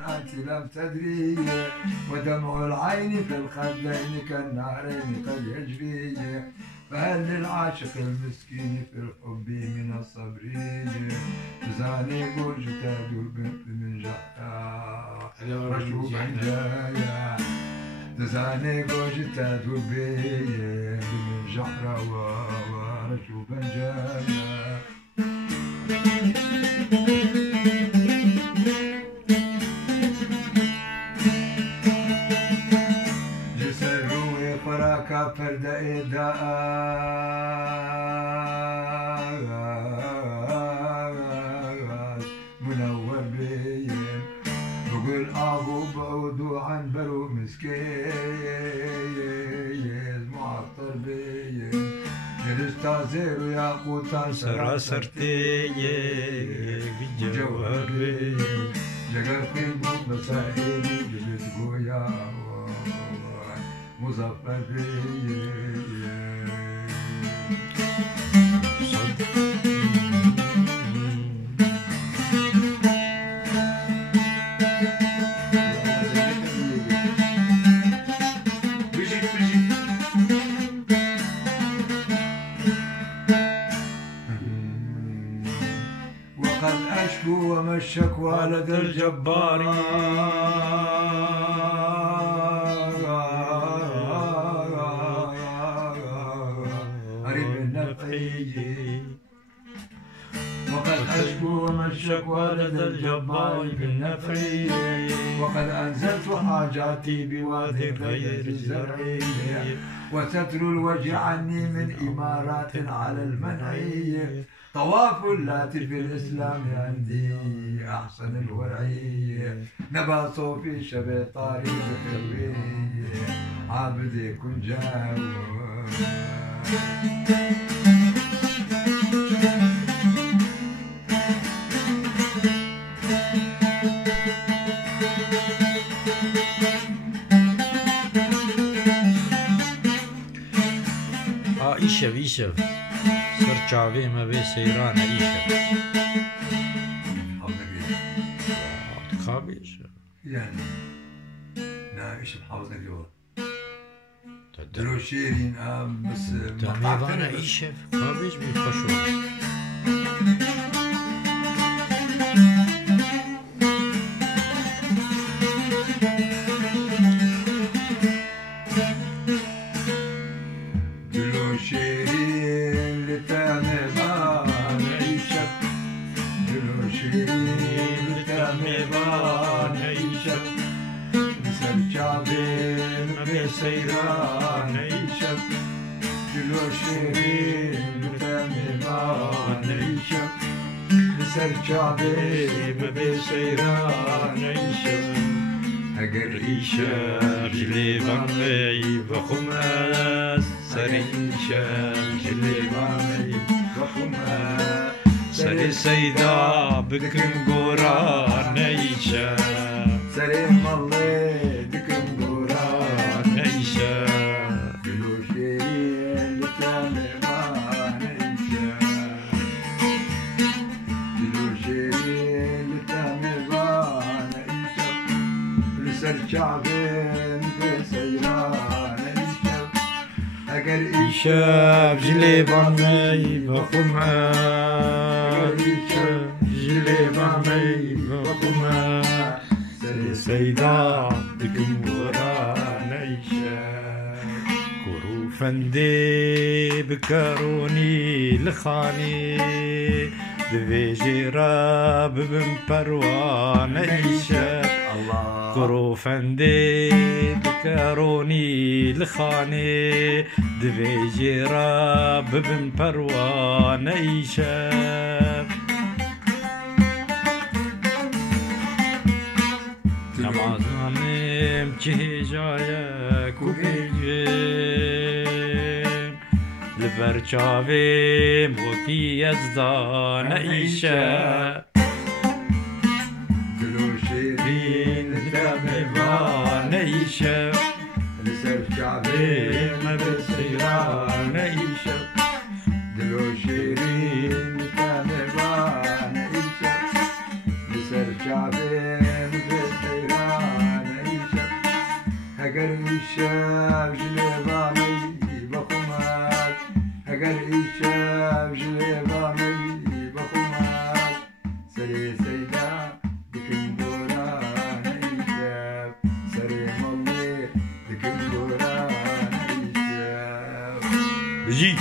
أنت لم تدري ودمع العين في الخدين كالنهرين قد يجري فهل للعاشق المسكين في الحب من الصبر زاني قوجك بنت من جحا رشوب جايا زاني قوجك بنت من جحرة ورشوب جايا فرد إداء منور بيم بقول أبو بعود عن برو مسكين معطر بيم يستازير ياقوتا سراسرتي جوهر بيم جگر قيمو مسائلي جلد قويا مظفر وقد أشكو وما الشكوى لدى الجبار وقد أشكو وما الشكوى لدى الجبار بالنفع وقد أنزلت حاجاتي بوادي غير الزرع وتتلو الوجه عني من إمارات على المنع طواف اللات في الإسلام عندي أحسن الورعي نبات في شبه طاري بخوي عابدي كن جاوب إيشف سرچاوي ما بي سيران إيشف خابيش يعني لا إيش بحافظ اليوم دلو شيرين بس تميفانا إيشف خابيش بيخشوا سيران عيشك جلو شيرين متامبان عيشك بسر شعبي مبي سيران عيشك اگر عيشك جلي بامي بخماس سر عيشك جلي بامي بخماس سر سيدا بكن قران عيشك سر مالي إيشاب جلي بامي بخما جلي بامي بخما سيدا دكم وران إيشاب كرو فندي بكاروني لخاني دفيجي راب بن پروان إيشاب كرو فندي بكاروني لخاني دفيجي راب بن پروان إيشاب نمازانم چه جایک و بیجیم لبرچاویم وکی یزدان إيشاب إيشاب لسر شعبي ما بسيران إيشاب دلو شيرين كامبان إيشاب لسر شعبي ما بسيران بجي